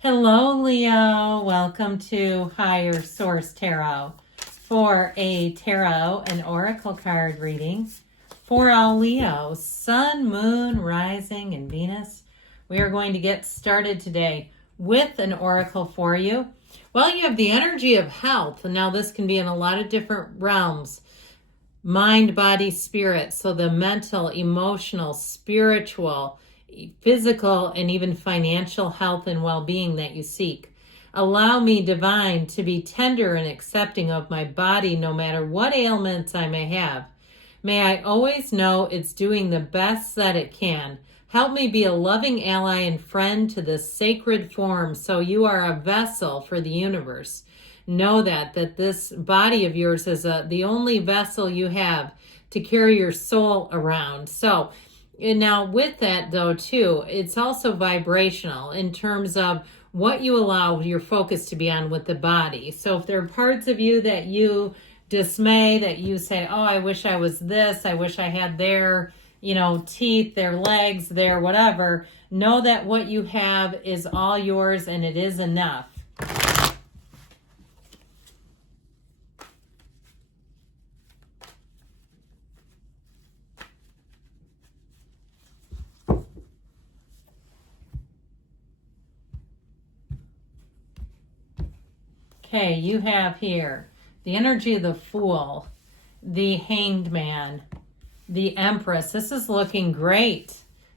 Hello, Leo. Welcome to Higher Source Tarot for a tarot and oracle card reading for all Leos, Sun, Moon, Rising, and Venus. We are going to get started today with an oracle for you. Well, you have the energy of health, and now this can be in a lot of different realms. Mind, body, spirit. So the mental, emotional, spiritual, physical, and even financial health and well-being that you seek. Allow me, divine, to be tender and accepting of my body no matter what ailments I may have. May I always know it's doing the best that it can. Help me be a loving ally and friend to this sacred form so you are a vessel for the universe. Know that this body of yours is the only vessel you have to carry your soul around. So, and now with that though too, it's also vibrational in terms of what you allow your focus to be on with the body. So if there are parts of you that you dismay, that you say, oh, I wish I was this, I wish I had their, teeth, their legs, their whatever, know that what you have is all yours and it is enough. Okay, you have here the energy of the Fool, the Hanged Man, the Empress. This is looking great.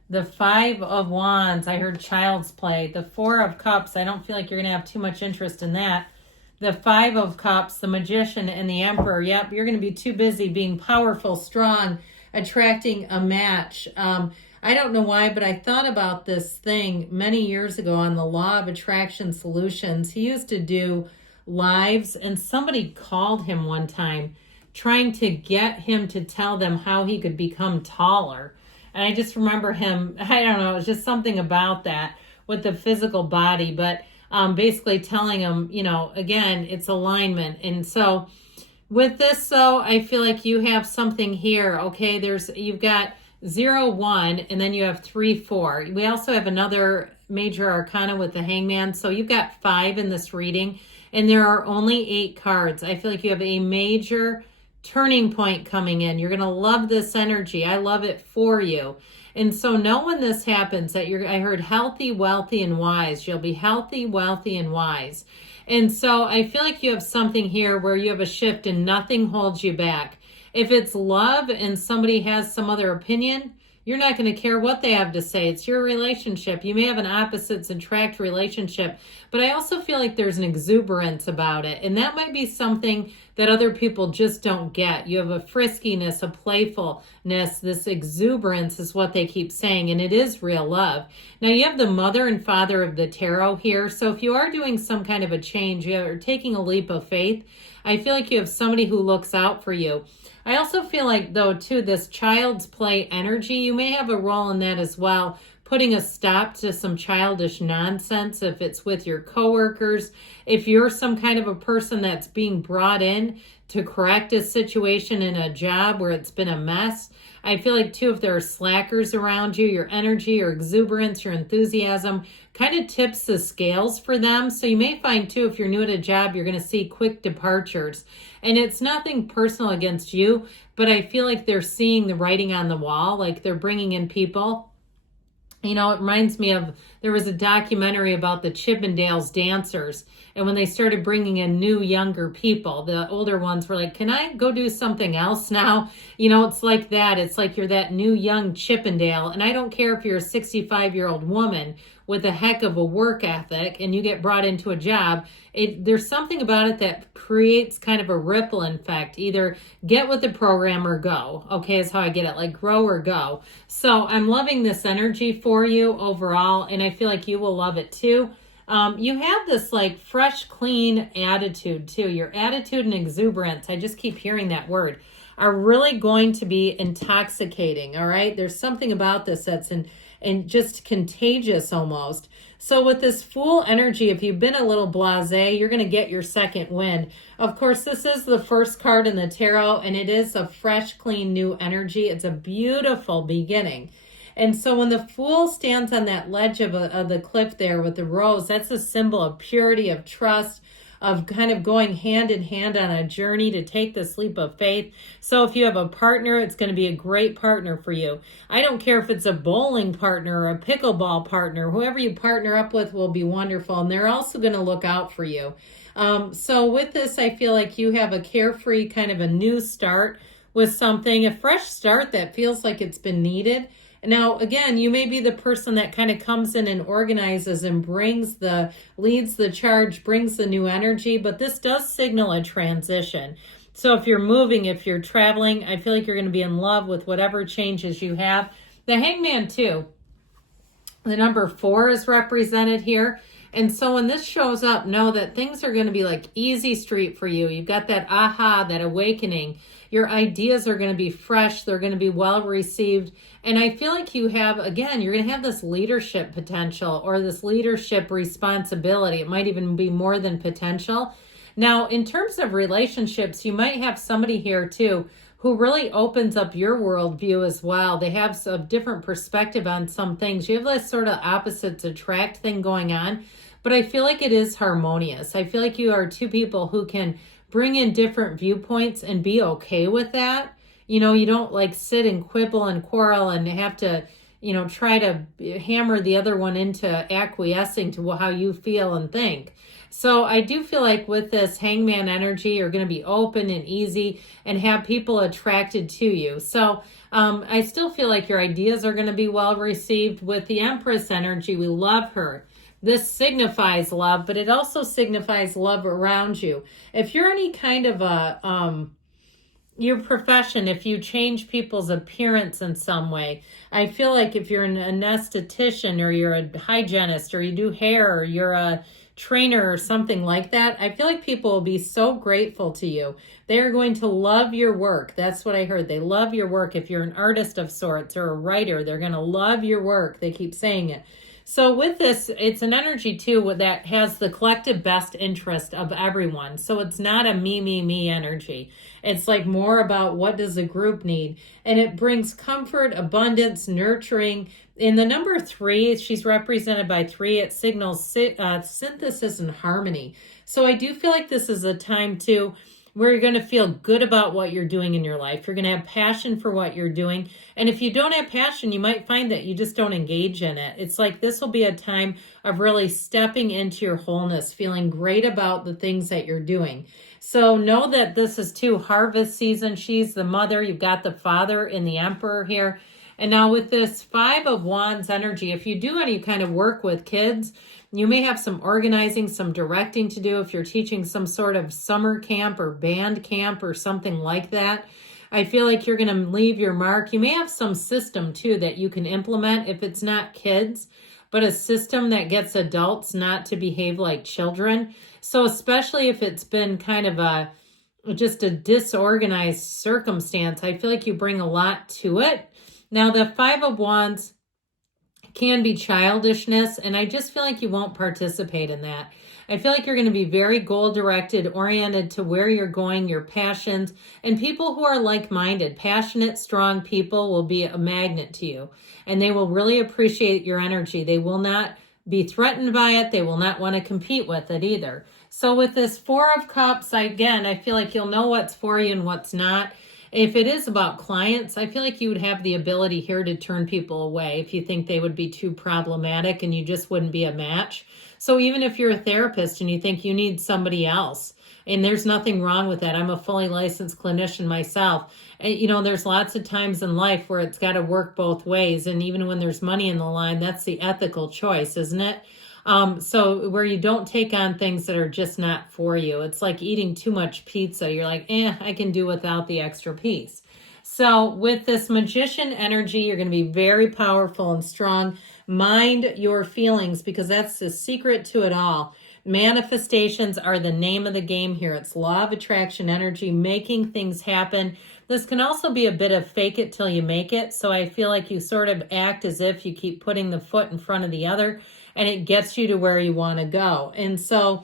The Five of Wands, I heard Child's Play. The Four of Cups, I don't feel like you're going to have too much interest in that. The Five of Cups, the Magician, and the Emperor. Yep, you're going to be too busy being powerful, strong, attracting a match. I don't know why, but I thought about this thing many years ago on the Law of Attraction Solutions. He used to do lives, and somebody called him one time trying to get him to tell them how he could become taller. And I just remember him, I don't know, it was just something about that with the physical body, but basically telling him, again, it's alignment. And so with this, though, I feel like you have something here. Okay, you've got 0, 1, and then you have 3, 4. We also have another major arcana with the Hangman. So you've got 5 in this reading, and there are only 8 cards. I feel like you have a major turning point coming in. You're going to love this energy. I love it for you. And so know when this happens that I heard healthy, wealthy, and wise. You'll be healthy, wealthy, and wise. And so I feel like you have something here where you have a shift and nothing holds you back. If it's love and somebody has some other opinion, you're not going to care what they have to say. It's your relationship. You may have an opposites attract relationship, but I also feel like there's an exuberance about it. And that might be something that other people just don't get. You have a friskiness, a playfulness. This exuberance is what they keep saying, and it is real love. Now, you have the Mother and Father of the Tarot here. So if you are doing some kind of a change, you are taking a leap of faith, I feel like you have somebody who looks out for you. I also feel like, though, too, this Child's Play energy, you may have a role in that as well, putting a stop to some childish nonsense if it's with your coworkers. If you're some kind of a person that's being brought in to correct a situation in a job where it's been a mess, I feel like, too, if there are slackers around you, your energy, your exuberance, your enthusiasm kind of tips the scales for them. So you may find, too, if you're new at a job, you're going to see quick departures. And it's nothing personal against you, but I feel like they're seeing the writing on the wall, like they're bringing in people. It reminds me of, there was a documentary about the Chippendales dancers. And when they started bringing in new, younger people, the older ones were like, can I go do something else now? It's like that. It's like you're that new, young Chippendale. And I don't care if you're a 65-year-old woman with a heck of a work ethic and you get brought into a job. There's something about it that creates kind of a ripple effect. Either get with the program or go. Okay, is how I get it. Like grow or go. So I'm loving this energy for you overall, and I feel like you will love it too. You have this like fresh, clean attitude too. Your attitude and exuberance, I just keep hearing that word, are really going to be intoxicating. All right. There's something about this that's and just contagious almost. So with this Fool energy, if you've been a little blasé, you're going to get your second wind. Of course, this is the first card in the tarot, and it is a fresh, clean, new energy. It's a beautiful beginning. And so when the Fool stands on that ledge of the cliff there with the rose, that's a symbol of purity, of trust, of kind of going hand in hand on a journey to take this leap of faith. So if you have a partner, it's going to be a great partner for you. I don't care if it's a bowling partner or a pickleball partner, whoever you partner up with will be wonderful. And they're also going to look out for you. So with this, I feel like you have a carefree kind of a new start with something, a fresh start that feels like it's been needed. Now, again, you may be the person that kind of comes in and organizes and leads the charge, brings the new energy, but this does signal a transition. So if you're moving, if you're traveling, I feel like you're going to be in love with whatever changes you have. The Hangman too, the number 4 is represented here. And so when this shows up, know that things are going to be like easy street for you. You've got that aha, that awakening. Your ideas are going to be fresh. They're going to be well received. And I feel like you have, again, you're going to have this leadership potential or this leadership responsibility. It might even be more than potential. Now, in terms of relationships, you might have somebody here too who really opens up your worldview as well. They have a different perspective on some things. You have this sort of opposites attract thing going on, but I feel like it is harmonious. I feel like you are two people who can bring in different viewpoints and be okay with that. You know, you don't like sit and quibble and quarrel and have to, you know, try to hammer the other one into acquiescing to how you feel and think. So I do feel like with this Hangman energy, you're going to be open and easy and have people attracted to you. So I still feel like your ideas are going to be well received. With the Empress energy, we love her. This signifies love, but it also signifies love around you. If you're any kind of your profession, if you change people's appearance in some way, I feel like if you're an esthetician or you're a hygienist or you do hair or you're a trainer or something like that, I feel like people will be so grateful to you. They are going to love your work. That's what I heard. They love your work. If you're an artist of sorts or a writer, they're going to love your work. They keep saying it. So with this, it's an energy too that has the collective best interest of everyone. So it's not a me energy. It's like more about what does the group need. And it brings comfort, abundance, nurturing. In the number 3, she's represented by 3. It signals synthesis and harmony. So I do feel like this is a time too where you're going to feel good about what you're doing in your life. You're going to have passion for what you're doing. And if you don't have passion, you might find that you just don't engage in it. It's like this will be a time of really stepping into your wholeness, feeling great about the things that you're doing. So know that this is too harvest season. She's the mother. You've got the father in the Emperor here. And now with this 5 of Wands energy, if you do any kind of work with kids, you may have some organizing, some directing to do if you're teaching some sort of summer camp or band camp or something like that. I feel like you're going to leave your mark. You may have some system too that you can implement if it's not kids, but a system that gets adults not to behave like children. So especially if it's been kind of just a disorganized circumstance, I feel like you bring a lot to it. Now the 5 of Wands can be childishness, and I just feel like you won't participate in that. I feel like you're going to be very goal-directed, oriented to where you're going, your passions, and people who are like-minded, passionate, strong people will be a magnet to you, and they will really appreciate your energy. They will not be threatened by it. They will not want to compete with it either. So with this 4 of Cups, again, I feel like you'll know what's for you and what's not. If it is about clients, I feel like you would have the ability here to turn people away if you think they would be too problematic and you just wouldn't be a match. So even if you're a therapist and you think you need somebody else, and there's nothing wrong with that. I'm a fully licensed clinician myself. And, you know, there's lots of times in life where it's got to work both ways. And even when there's money in the line, that's the ethical choice, isn't it? So where you don't take on things that are just not for you. It's like eating too much pizza. You're like, I can do without the extra piece. So with this Magician energy, you're going to be very powerful and strong. Mind your feelings, because that's the secret to it all. Manifestations are the name of the game here. It's law of attraction energy, making things happen. This can also be a bit of fake it till you make it. So I feel like you sort of act as if you keep putting the foot in front of the other, and it gets you to where you want to go. And so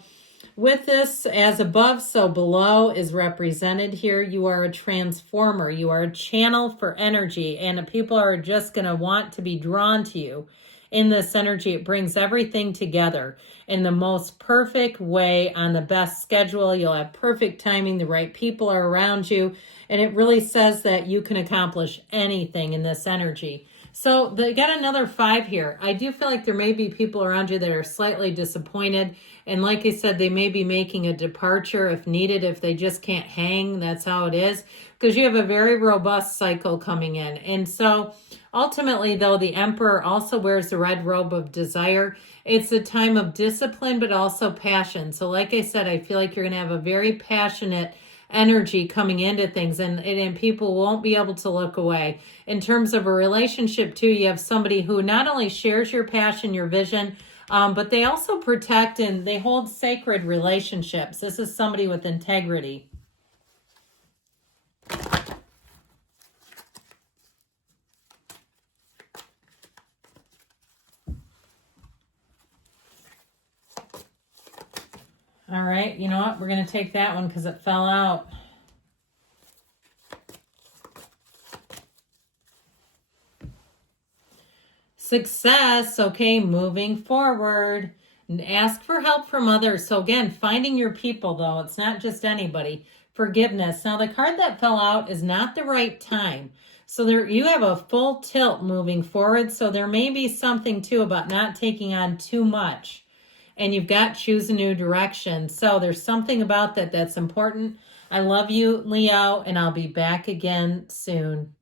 with this, as above, so below is represented here. You are a transformer. You are a channel for energy, and people are just going to want to be drawn to you in this energy. It brings everything together in the most perfect way on the best schedule. You'll have perfect timing. The right people are around you, and it really says that you can accomplish anything in this energy. So they got another 5 here. I do feel like there may be people around you that are slightly disappointed. And like I said, they may be making a departure if needed, if they just can't hang. That's how it is. Because you have a very robust cycle coming in. And so ultimately, though, the Emperor also wears the red robe of desire. It's a time of discipline, but also passion. So like I said, I feel like you're going to have a very passionate energy coming into things, and people won't be able to look away. In terms of a relationship too, you have somebody who not only shares your passion, your vision, but they also protect and they hold sacred relationships. This is somebody with integrity. All right, you know what? We're going to take that one because it fell out. Success. Okay, moving forward. Ask for help from others. So again, finding your people, though. It's not just anybody. Forgiveness. Now, the card that fell out is not the right time. So there, you have a full tilt moving forward. So there may be something, too, about not taking on too much. And you've got choose a new direction. So there's something about that that's important. I love you, Leo, and I'll be back again soon.